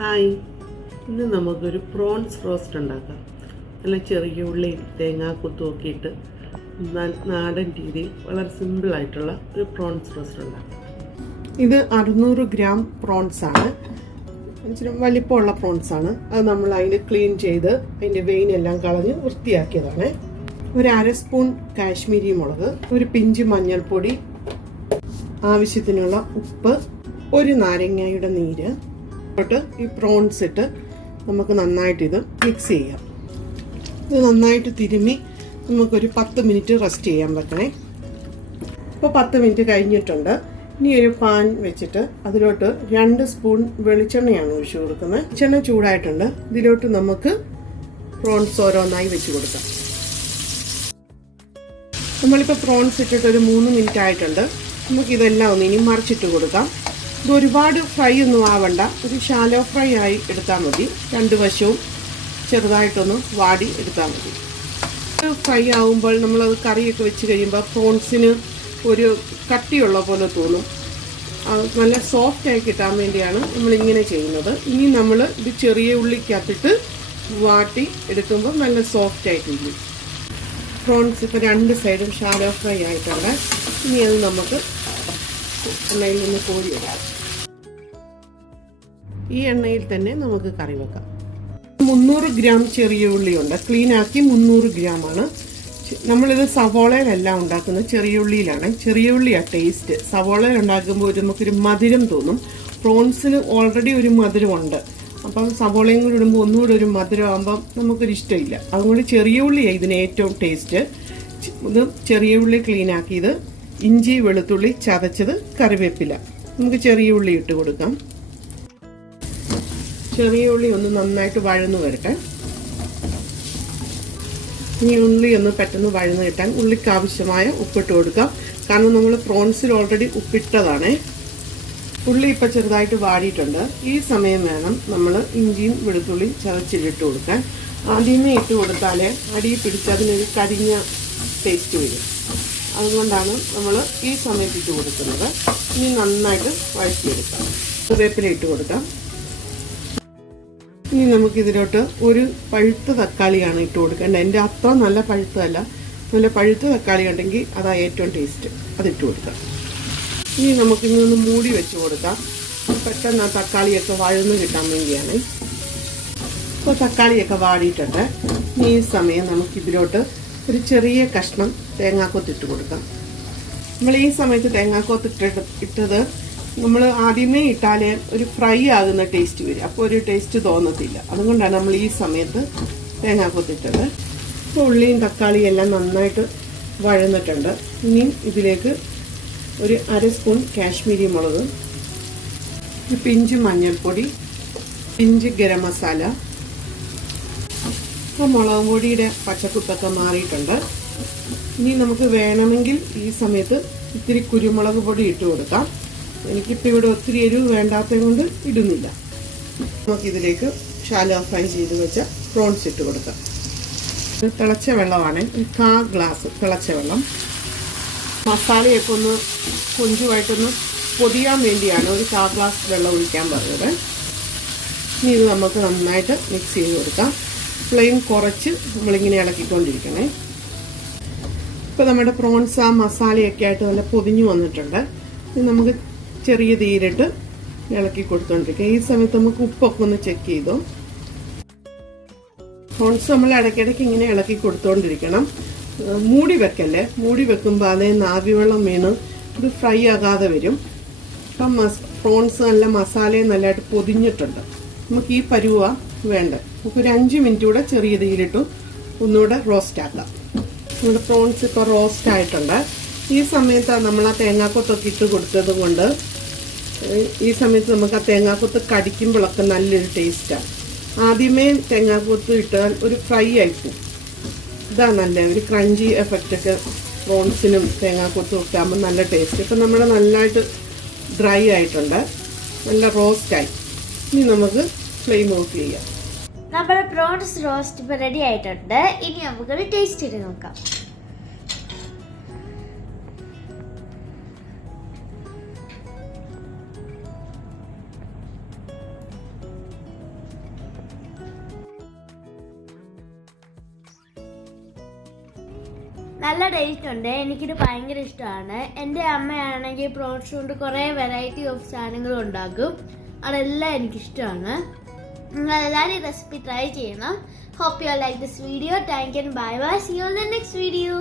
Hi. ഇന്ന് നമുക്കൊരു prawns roast ഉണ്ടാക്കാം. നല്ല ചെറിയ ഉള്ളി തേങ്ങാ ഒക്കെ നാടൻ രീതിയിൽ വളരെ സിമ്പിളായിട്ടുള്ള ഒരു പ്രോൺസ് റോസ്റ്റ് ഉണ്ടാക്കാം. ഇത് അറുന്നൂറ് ഗ്രാം പ്രോൺസ് ആണ്. ഇച്ചിരി വലിപ്പമുള്ള പ്രോൺസ് ആണ്. അത് നമ്മൾ അതിന് ക്ലീൻ ചെയ്ത് അതിന്റെ വെയിൻ എല്ലാം കളഞ്ഞ് വൃത്തിയാക്കിയതാണ്. ഒരു അര സ്പൂൺ കാശ്മീരി മുളക് ഒരു പിഞ്ച് മഞ്ഞൾപ്പൊടി ആവശ്യത്തിനുള്ള ഉപ്പ് ഒരു നാരങ്ങയുടെ നീര് ട്ട് ഈ പ്രോൺസ് ഇട്ട് നമുക്ക് നന്നായിട്ട് ഇത് മിക്സ് ചെയ്യാം. ഇത് നന്നായിട്ട് തിരുമ്മി നമുക്കൊരു പത്ത് മിനിറ്റ് റെസ്റ്റ് ചെയ്യാൻ പറ്റണേ ഇപ്പോൾ പത്ത് മിനിറ്റ് കഴിഞ്ഞിട്ടുണ്ട്. ഇനി ഒരു പാൻ വെച്ചിട്ട് അതിലോട്ട് രണ്ട് സ്പൂൺ വെളിച്ചെണ്ണയാണ് ഒഴിച്ചു കൊടുക്കുന്നത്. വെളിച്ചെണ്ണ ചൂടായിട്ടുണ്ട്. ഇതിലോട്ട് നമുക്ക് പ്രോൺസ് ഓരോന്നായി വെച്ച് കൊടുക്കാം. നമ്മളിപ്പോൾ പ്രോൺസ് ഇട്ടിട്ട് ഒരു മൂന്ന് മിനിറ്റ് ആയിട്ടുണ്ട്. നമുക്കിതെല്ലാം ഒന്ന് ഇനി മറിച്ചിട്ട് കൊടുക്കാം. ഇത് ഒരുപാട് ഫ്രൈ ഒന്നും ആവണ്ട. ഒരു ഷാലോ ഫ്രൈ ആയി എടുത്താൽ മതി. രണ്ട് വശവും ചെറുതായിട്ടൊന്ന് വാടി എടുത്താൽ മതി. ഫ്രൈ ആവുമ്പോൾ നമ്മളത് കറിയൊക്കെ വെച്ച് കഴിയുമ്പോൾ പ്രോൺസിന് ഒരു കട്ടിയുള്ള പോലെ തോന്നും. നല്ല സോഫ്റ്റ് ആയി കിട്ടാൻ വേണ്ടിയാണ് നമ്മളിങ്ങനെ ചെയ്യുന്നത്. ഇനി നമ്മൾ ഇത് ചെറിയ ഉള്ളിക്കകത്തിട്ട് വാട്ടി എടുക്കുമ്പോൾ നല്ല സോഫ്റ്റ് ആയിട്ടിരിക്കും. പ്രോൺസ് ഇപ്പോൾ രണ്ട് സൈഡും ഷാലോ ഫ്രൈ ആയിട്ടുണ്ട്. ഇനി അത് നമുക്ക് എണ്ണയിൽ നിന്ന് കോരി ഇടാം. ഈ എണ്ണയിൽ തന്നെ നമുക്ക് കറി വെക്കാം. മുന്നൂറ് ഗ്രാം ചെറിയ ഉള്ളിയുണ്ട്. ക്ലീൻ ആക്കി മുന്നൂറ് ഗ്രാം ആണ്. ചെ- നമ്മളിത് സവോളയിലല്ല ഉണ്ടാക്കുന്നത് ചെറിയ ഉള്ളിയിലാണ്. ചെറിയ ഉള്ളിയാണ് ടേസ്റ്റ് സവോളയിൽ ഉണ്ടാക്കുമ്പോൾ ഒരു നമുക്കൊരു മധുരം തോന്നും. പ്രോൺസിന് ഓൾറെഡി ഒരു മധുരമുണ്ട്. അപ്പം സവോളയും കൂടി ഇടുമ്പോൾ ഒന്നുകൂടി ഒരു മധുരമാകുമ്പം നമുക്കൊരു ഇഷ്ടമില്ല അതുകൊണ്ട് ചെറിയ ഉള്ളിയാണ് ഇതിന് ഏറ്റവും ടേസ്റ്റ് ഇത് ചെറിയ ഉള്ളി ക്ലീൻ ആക്കിയത് ഇഞ്ചി വെളുത്തുള്ളി ചതച്ചത് കറിവേപ്പില. നമുക്ക് ചെറിയ ഉള്ളി ഇട്ട് കൊടുക്കാം. ചെറിയ ഉള്ളി ഒന്ന് നന്നായിട്ട് വഴന്നു വരട്ടെ. ഇനി ഉള്ളി ഒന്ന് പെട്ടെന്ന് വഴന്നു കിട്ടാൻ ഉള്ളിക്ക് ആവശ്യമായ ഉപ്പിട്ട് കൊടുക്കാം. കാരണം നമ്മൾ പ്രോൺസിൽ ഓൾറെഡി ഉപ്പിട്ടതാണേ. ഉള്ളി ഇപ്പം ചെറുതായിട്ട് വാടിയിട്ടുണ്ട്. ഈ സമയം വേണം നമ്മൾ ഇഞ്ചിയും വെളുത്തുള്ളിയും ചതച്ചിട്ട് കൊടുക്കാൻ. ആദ്യമേ ഇട്ട് കൊടുത്താലേ അടിയിൽ പിടിച്ച് അതിനൊരു കരിഞ്ഞ ടേസ്റ്റ് വരും. അതുകൊണ്ടാണ് നമ്മൾ ഈ സമയത്ത് ഇട്ട് കൊടുക്കുന്നത്. ഇനി നന്നായിട്ട് വഴറ്റിയെടുക്കാം. വേപ്പില ഇട്ട് കൊടുക്കാം. ഇനി നമുക്കിതിലോട്ട് ഒരു പഴുത്ത തക്കാളിയാണ് ഇട്ട് കൊടുക്കേണ്ടത്. എന്റെ അത്ര നല്ല പഴുത്തതല്ല. നല്ല പഴുത്ത തക്കാളി ഉണ്ടെങ്കിൽ അതാ ഏറ്റവും ടേസ്റ്റ് അതിട്ട് കൊടുക്കാം. ഇനി നമുക്ക് ഇതൊന്ന് മൂടി വെച്ച് കൊടുക്കാം. പെട്ടെന്ന് ആ തക്കാളിയൊക്കെ വഴന്ന് കിട്ടാൻ വേണ്ടിയാണ്. ഇപ്പോൾ തക്കാളിയൊക്കെ വാടിയിട്ടുണ്ട്. ഈ സമയം നമുക്ക് ഇതിലോട്ട് ഒരു ചെറിയ കഷ്ണം തേങ്ങാക്കൊത്തിട്ട് കൊടുക്കാം. നമ്മൾ ഈ സമയത്ത് തേങ്ങാക്കൊത്ത് ഇട്ട് ഇട്ടത് നമ്മൾ ആദ്യമേ ഇട്ടാലേ ഒരു ഫ്രൈ ആകുന്ന ടേസ്റ്റ് വരും. അപ്പോൾ ഒരു ടേസ്റ്റ് തോന്നത്തില്ല. അതുകൊണ്ടാണ് നമ്മൾ ഈ സമയത്ത് തേങ്ങാക്കൊത്തിട്ടത് ഇപ്പോൾ ഉള്ളിയും തക്കാളിയും എല്ലാം നന്നായിട്ട് വഴന്നിട്ടുണ്ട്. ഇനി ഇതിലേക്ക് ഒരു അര സ്പൂൺ കാശ്മീരി മുളക് ഒരു പിഞ്ച് മഞ്ഞൾപ്പൊടി പിഞ്ച് ഗരം മസാല ഇപ്പോൾ മുളകും പൊടിയുടെ പച്ചക്കുത്തൊക്കെ മാറിയിട്ടുണ്ട്. ഇനി നമുക്ക് വേണമെങ്കിൽ ഈ സമയത്ത് ഇത്തിരി കുരുമുളക് പൊടി ഇട്ട് കൊടുക്കാം. എനിക്കിപ്പോൾ ഇവിടെ ഒത്തിരി എരിവ് വേണ്ടാത്തത് കൊണ്ട് ഇടുന്നില്ല. നമുക്കിതിലേക്ക് ഷാലോ ഫ്രൈ ചെയ്ത് വെച്ച പ്രോൺസ് ഇട്ട് കൊടുക്കാം. ഇത് തിളച്ച വെള്ളമാണ്. കാ ഗ്ലാസ് തിളച്ച വെള്ളം. മസാലയൊക്കെ ഒന്ന് കൊഞ്ചുമായിട്ടൊന്ന് പൊതിയാൻ വേണ്ടിയാണ് ഒരു കാ ഗ്ലാസ് വെള്ളം ഒഴിക്കാൻ പറഞ്ഞത്. ഇനി ഇത് നമുക്ക് നന്നായിട്ട് മിക്സ് ചെയ്ത് കൊടുക്കാം. ഫ്ലെയിം കുറച്ച് നമ്മളിങ്ങനെ ഇളക്കിക്കൊണ്ടിരിക്കണേ. ഇപ്പോൾ നമ്മുടെ പ്രോൺസ് ആ മസാലയൊക്കെ ആയിട്ട് നല്ല പൊതിഞ്ഞു വന്നിട്ടുണ്ട്. നമുക്ക് ചെറിയ തീരിട്ട് ഇളക്കി കൊടുത്തോണ്ടിരിക്കുക ഈ സമയത്ത് നമുക്ക് ഉപ്പൊക്കെ ഒന്ന് ചെക്ക് ചെയ്തു. പ്രോൺസ് നമ്മൾ ഇടയ്ക്കിടയ്ക്ക് ഇങ്ങനെ ഇളക്കി കൊടുത്തോണ്ടിരിക്കണം. മൂടി വെക്കല്ലേ? മൂടി വെക്കുമ്പോൾ അതേ നാവിവെള്ളം വീണ് ഇത് ഫ്രൈ ആകാതെ വരും. ഇപ്പം പ്രോൺസ് നല്ല മസാലയും നല്ലതായിട്ട് പൊതിഞ്ഞിട്ടുണ്ട്. നമുക്ക് ഈ പരുവ വേണ്ട. നമുക്ക് ഒരു അഞ്ച് മിനിറ്റ് കൂടെ ചെറിയ തീയിലിട്ടു ഒന്നുകൂടെ റോസ്റ്റ് ആക്കാം. നമ്മുടെ പ്രോൺസ് ഇപ്പോൾ റോസ്റ്റ് ആയിട്ടുണ്ട്. ഈ സമയത്താണ് നമ്മൾ ആ തേങ്ങാക്കൊത്തൊക്കെ ഇട്ട് കൊടുത്തത് കൊണ്ട് ഈ സമയത്ത് നമുക്ക് ആ തേങ്ങാക്കൊത്ത് കടിക്കുമ്പോഴൊക്കെ നല്ലൊരു ടേസ്റ്റാണ് ആദ്യമേ തേങ്ങാക്കൊത്ത് ഇട്ടാൽ ഒരു ഫ്രൈ ആയിപ്പോവും ഇതാ നല്ല ഒരു ക്രഞ്ചി എഫക്റ്റ് ഒക്കെ പ്രോൺസിനും തേങ്ങാക്കൊത്തും ഒക്കെ ആകുമ്പോൾ നല്ല ടേസ്റ്റ് ഇപ്പം നമ്മൾ നല്ലതായിട്ട് ഡ്രൈ ആയിട്ടുണ്ട്. നല്ല റോസ്റ്റായി ഇനി നമുക്ക് ഫ്ലെയിം ഓഫ് ചെയ്യാം നമ്മുടെ പ്രോൺസ് റോസ്റ്റ് ഇപ്പം റെഡി ആയിട്ടുണ്ട്. ഇനി നമുക്കൊരു ടേസ്റ്റ് ചെയ്ത് നോക്കാം. നല്ല ടേസ്റ്റ് ഉണ്ട്. എനിക്കിത് ഭയങ്കര ഇഷ്ടമാണ്. എന്റെ അമ്മയാണെങ്കിൽ പ്രോൺസ് കൊണ്ട് കുറേ വെറൈറ്റി ഓഫ് സാധനങ്ങളും ഉണ്ടാക്കും. അതെല്ലാം എനിക്കിഷ്ടമാണ്. നിങ്ങൾ എല്ലാവരും ഈ റെസിപ്പി ട്രൈ ചെയ്യണം. Hope you like this video thank you bye bye see you the next video